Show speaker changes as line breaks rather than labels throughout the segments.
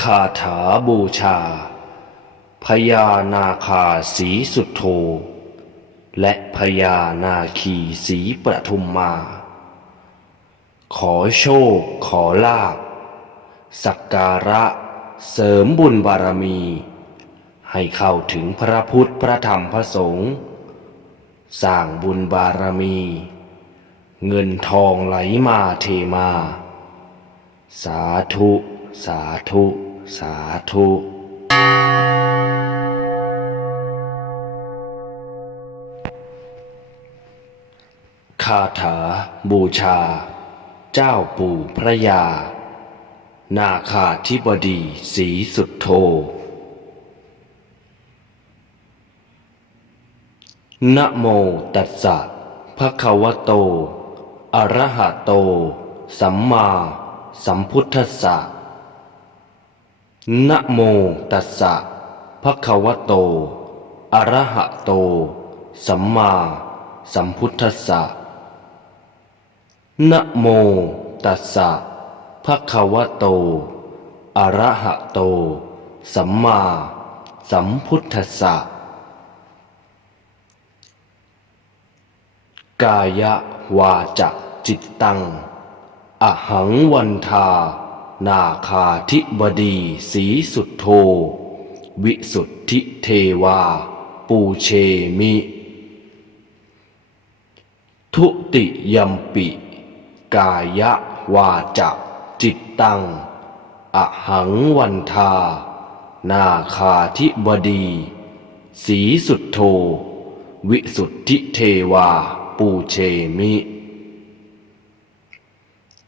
คาถาบูชา พญานาคาสีสุดโท และพญานาคีสีประทุมมา ขอโชคขอลาบสักการะเสริมบุญบารมี ให้เข้าถึงพระพุทธพระธรรมพระสงฆ์สร้างบุญบารมี เงินทองไหลมาเทมา สาธุ สาธุ สาธุคาถาบูชา เจ้าปู่พระยา นาคาธิบดีสีสุดโท นะโมตัสสะภะคะวะโต อะระหะโต สัมมาสัมพุทธัสสะ นะโมตัสสะภะคะวะโต อะระหะโต สัมมาสัมพุทธัสสะนะโมตัสสะภะคะวะโต อะระหะโต สัมมาสัมพุทธัสสะกายวาจจิตตัง อหังวันทา นาคาธิบดีสีสุดโท วิสุทธิเทวา ปูเชมิ ทุติยมปิ กายวาจจิตตัง อหังวันทา นาคาธิบดี สีสุดโท วิสุทธิเทวา ปูเชมิ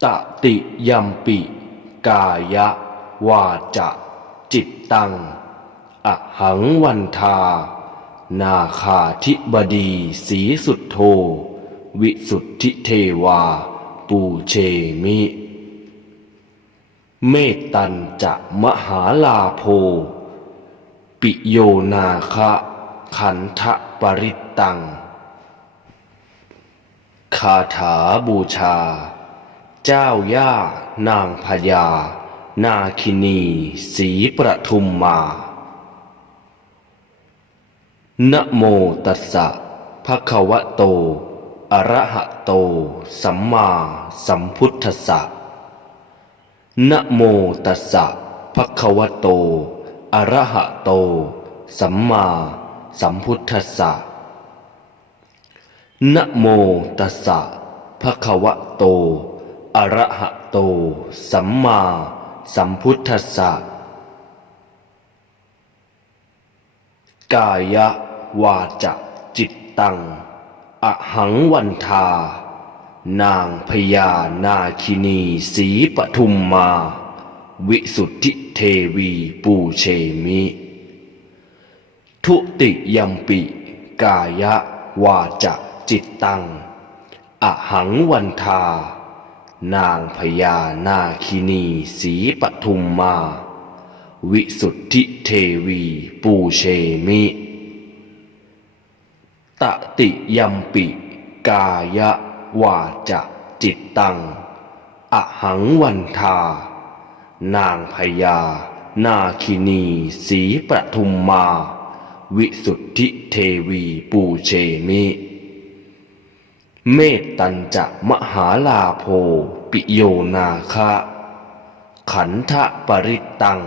ตติยมปิ กายวาจจิตตัง อหังวันทา นาคาธิบดีสีสุดโท วิสุทธิเทวา ปูเชมิ เมตตันจะมหาลาโพ ปิโยนาคะขันทะปริตตัง คาถาบูชา เจ้าย่านางพญา นาคินีสีประทุมมา นะโมตัสสะภะคะวะโต อะระหะโต สัมมาสัมพุทธัสสะ นะโมตัสสะภะคะวะโต อะระหะโต สัมมาสัมพุทธัสสะ นะโมตัสสะภะคะวะโต อะระหะโต สัมมาสัมพุทธัสสะกายวาจจิตตัง อหังวันทา นางพญานาคินีสีปทุมมา วิสุทธิเทวีปูเชมิ ทุติยัมปิ กายวาจจิตตัง อหังวันทา นางพญานาคินีสีปทุมมา วิสุทธิเทวีปูเชมิ ตติยัมปิ กายวาจจิตตัง อหังวันทา นางพญานาคินีสีปทุมมา วิสุทธิเทวีปูเชมิ เมตตัญจะมหาลาโภปิโยนาคะ ขันทะปริตตัง